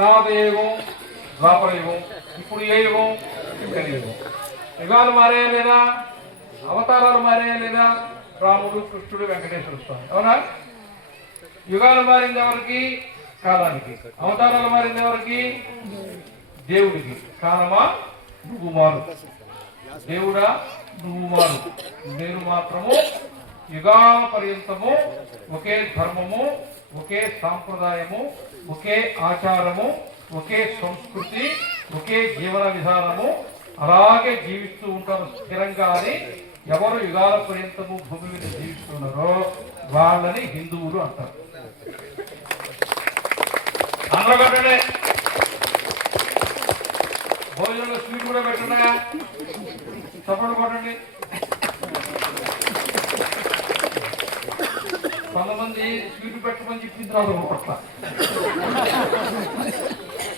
నామదేవం ద్వాపర యుగం? ఇప్పుడు ఏ యుగం? కలియుగం యుగాలు మారాయా లేదా? అవతారాలు మారాయా లేదా? రాముడు కృష్ణుడు వెంకటేశ్వర స్వామి. అవునా? యుగాలు మారింది ఎవరికి? కాలానికి. అవతారాలు మారింది ఎవరికి? దేవుడికి. కాలమా? నువ్వు మారు దేవుడా? నువ్వు మారు నేను మాత్రము యుగాల పర్యంతము ఒకే ధర్మము ఒకే సాంప్రదాయము ఒకే ఆచారము ఒకే సంస్కృతి ఒకే జీవన విధానము అలాగే జీవిస్తూ ఉంటారు స్థిరంగా అని ఎవరు యుగాల పర్యంతము భూమి మీద జీవిస్తున్నారో వాళ్ళని హిందువులు అంటారు. అందరూ భోజనంలో స్వీట్ కూడా పెట్టండి చప్పట్లు కొట్టండి. కొంతమంది స్వీట్ పెట్టమని చెప్పిన తర్వాత ఒక పట్ల.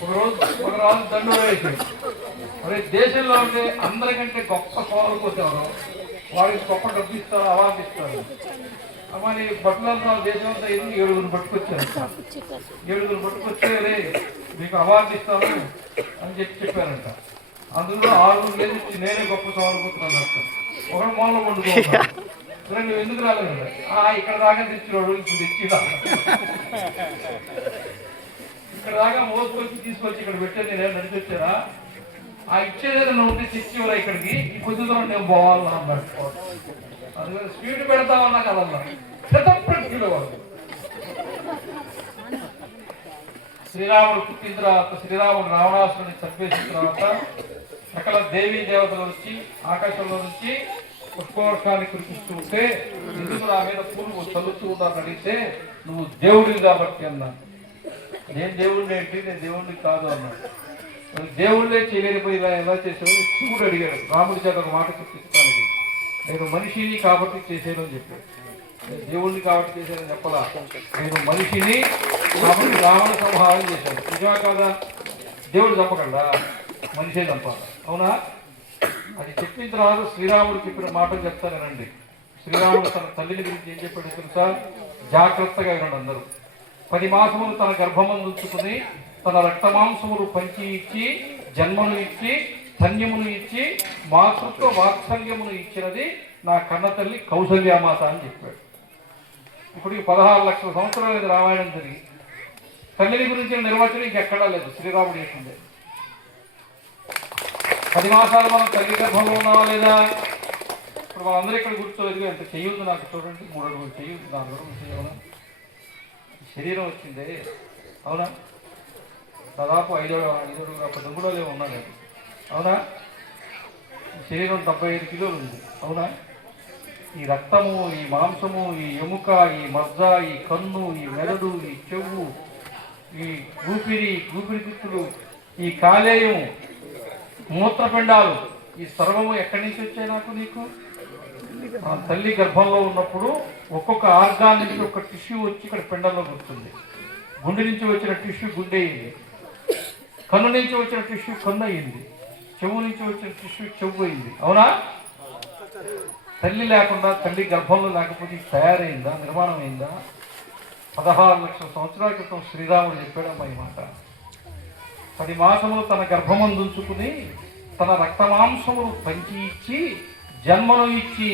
ఒకరోజు ఒక రోజు దండు వేసి మరి దేశంలో ఉండే అందరికంటే గొప్ప సోదరులకు వచ్చేవారు వాడికి గొప్ప డబ్బు ఇస్తారు అవార్డు ఇస్తారు. మరి బట్టలంతా దేశం అంతా ఎందుకు ఏడుగురు పట్టుకొచ్చారు? ఏడుగురు పట్టుకొచ్చేరే మీకు అవార్డు ఇస్తాను అని చెప్పి చెప్పారంట. అందులో ఆరుగురు లేదు నేనే గొప్ప సోదరుకుతున్నాను అర్థం ఒకడు మూలలో వండుకుంటున్నాను నువ్వు ఎందుకు రాలేదు? ఆ ఇక్కడ దాకా తెచ్చినాడు ఇప్పుడు ఇక్కడ దాకా మోసుకొచ్చి తీసుకొచ్చి ఇక్కడ పెట్టేది నేను నడిచి వచ్చారా? ఆ ఇచ్చేది నువ్వు ఉంటే తెచ్చి ఇవ్వరా ఇక్కడికి? ఈ కొద్ది దూరం నేను పోవాలన్నా అన్నాడు అందుకని స్పీడ్ పెడతామన్నా కదన్నా శతప్రజ్ఞుల శ్రీరాముడు పుట్టిన తర్వాత శ్రీరాముడు రావణాసురుని చంపేసిన తర్వాత సకల దేవీ దేవతలు వచ్చి ఆకాశంలో నుంచి పుష్పవర్షాన్ని కురిపిస్తూ ఉంటే ఎందుకు నా మీద పూలు చల్లుతూ ఉన్నాను అడిగితే నువ్వు దేవుడివి కాబట్టి అన్నా నేను దేవుడిని ఏంటి? నేను దేవుడిని కాదు అన్నాడు. దేవుళ్ళే చేయలేకపోయి ఇలా ఎలా చేసావు శివుడు అడిగాడు. రాముడి చేత ఒక మాట చెప్పించడానికి నేను మనిషిని కాబట్టి చేశాను అని చెప్పాడు. నేను దేవుణ్ణి కాబట్టి చేశానని చెప్పలా? నేను మనిషిని కాబట్టి రావణ సంహారం చేశాను. నిజమా కాదా? దేవుడు చంపకుండా మనిషే చంపాలి? అవునా? అది చెప్పిన తర్వాత శ్రీరాముడు చెప్పిన మాటలు చెప్తానండి శ్రీరాముడు తన తల్లిని గురించి ఏం చెప్పాడు తెలుసా? జాగ్రత్తగా వినండి అందరూ. పది మాసములు తన గర్భమందు ఉంచుకుని తన రక్తమాంసములు పంచి ఇచ్చి జన్మను ఇచ్చి ధన్యమును ఇచ్చి మాతృత్వ వాత్సల్యమును ఇచ్చినది నా కన్న తల్లి కౌసల్యామాత అని చెప్పాడు. ఇప్పుడు పదహారు లక్షల సంవత్సరాలు ఇది రామాయణం జరిగి తల్లిని గురించిన నిర్వచనం ఇంకెక్కడా లేదు. శ్రీరాముడు చేసిందే. పది మాసాలు మనం తల్లి గర్భంలో ఉన్నావా లేదా? ఇప్పుడు వాళ్ళందరూ ఇక్కడ కూర్చోలేదు ఎంత చెయ్యుంది నాకు చూడండి. మూడు అడుగులు చెయ్యుంది నాలుగు అడుగులు చెయ్యాలా శరీరం వచ్చిందే. అవునా? దాదాపు ఐదు ఐదు అప్పుడు పది ఉన్నాను అవునా? శరీరం డెబ్బై ఐదు కిలోలు ఉంది. అవునా? ఈ రక్తము ఈ మాంసము ఈ ఎముక ఈ మజ్జ ఈ కన్ను ఈ మెదడు ఈ చెవు ఈ గూపిరి గూపిరి ఊపిరితిత్తులు ఈ కాలేయం మూత్రపిండాలు. ఈ సర్వము ఎక్కడి నుంచి వచ్చాయి నాకు నీకు? మన తల్లి గర్భంలో ఉన్నప్పుడు ఒక్కొక్క ఆర్గాన్ నుంచి ఒక టిష్యూ వచ్చి ఇక్కడ పిండంలో గుర్తుంది గుండె నుంచి వచ్చిన టిష్యూ గుండె అయింది కన్ను నుంచి వచ్చిన టిష్యూ కన్ను అయింది చెవు నుంచి వచ్చిన టిష్యూ చెవు అయింది అవునా? తల్లి లేకుండా తల్లి గర్భంలో లేకపోతే తయారైందా? నిర్మాణం అయిందా పదహారు లక్షల సంవత్సరాల క్రితం శ్రీరాముడు చెప్పాడమ్మా ఈ మాట. పది మాసములు తన గర్భమందుంచుకుని తన రక్తమాంసములు పంచి ఇచ్చి జన్మను ఇచ్చి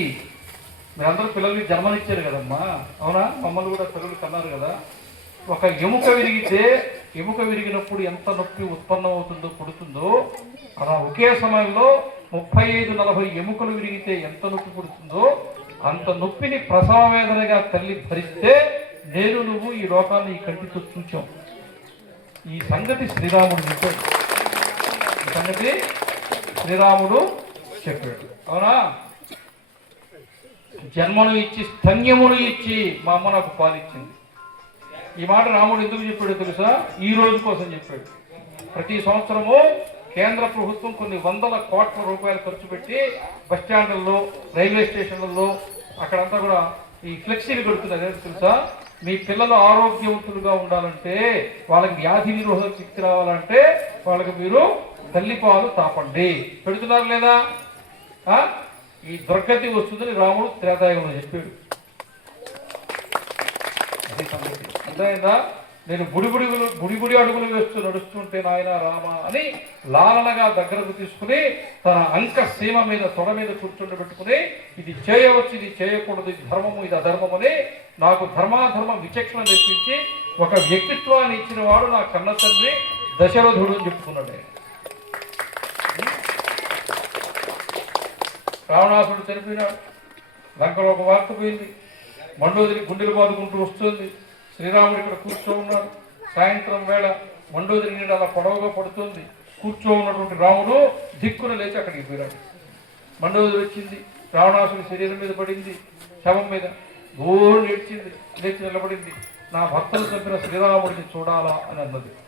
మీరందరూ పిల్లలకి జన్మనిచ్చారు కదమ్మా. అవునా? మమ్మల్ని కూడా పిల్లలు కన్నారు కదా. ఒక ఎముక విరిగితే ఎముక విరిగినప్పుడు ఎంత నొప్పి ఉత్పన్నం అవుతుందో పుడుతుందో అలా ఒకే సమయంలో ముప్పై ఐదు నలభై ఎముకలు విరిగితే ఎంత నొప్పి పుడుతుందో అంత నొప్పిని ప్రసవ వేదనగా తల్లి భరిస్తే నేను నువ్వు ఈ లోకాన్ని ఈ కంటితో చూచాం ఈ సంగతి శ్రీరాముడు చెప్పాడు. ఈ సంగతి శ్రీరాముడు చెప్పాడు. అవునా? జన్మను ఇచ్చి స్థన్యమును ఇచ్చి మా అమ్మ నాకు పాలిచ్చింది. ఈ మాట రాముడు ఎందుకు చెప్పాడు తెలుసా? ఈ రోజు కోసం చెప్పాడు. ప్రతి సంవత్సరము కేంద్ర ప్రభుత్వం కొన్ని వందల కోట్ల రూపాయలు ఖర్చు పెట్టి బస్ స్టాండ్లలో రైల్వే స్టేషన్లలో అక్కడంతా కూడా ఈ ఫ్లెక్సీలు పెడుతున్నారు తెలుసా? మీ పిల్లలు ఆరోగ్యవంతులుగా ఉండాలంటే వాళ్ళకి వ్యాధి నిరోధక శక్తి రావాలంటే వాళ్ళకి మీరు తల్లిపాలు తాపండి. పెడుతున్నారు లేదా? ఈ దుర్గతి వస్తుందని రాముడు త్రేతాయుగంలో చెప్పాడు. అదే సంగతి. అర్థమైందా? నేను బుడిబుడిగులు బుడిబుడి అడుగులు వేస్తూ నడుస్తుంటే నాయన రామ అని లాలనగా దగ్గరకు తీసుకుని తన అంక సీమ మీద తొడ మీద కూర్చుండబెట్టుకుని ఇది చేయవచ్చు ఇది చేయకూడదు ఇది ధర్మము ఇది అధర్మమని నాకు ధర్మాధర్మ విచక్షణ నేర్పించి ఒక వ్యక్తిత్వాన్ని ఇచ్చిన వాడు నా కన్న తండ్రి దశరథుడు అని చెప్పుకున్నాడు. రావణాసుడు చనిపోయినాడు. లంకలో ఒక వార్త పోయింది. మండోదరి గుండెలు బాదుకుంటూ వస్తుంది. శ్రీరాముడు ఇక్కడ కూర్చో ఉన్నాడు. సాయంత్రం వేళ మండోదరి నీడ అలా పొడవుగా పడుతుంది. కూర్చో ఉన్నటువంటి రాముడు దిక్కున లేచి అక్కడికి పోయాడు మండోదరి వచ్చింది. రావణాసుని శరీరం మీద పడింది. శవం మీద గోరు నేర్చింది. లేచి నిలబడింది. నా భర్తలు చంపిన శ్రీరాముడిని చూడాలా అని అన్నది.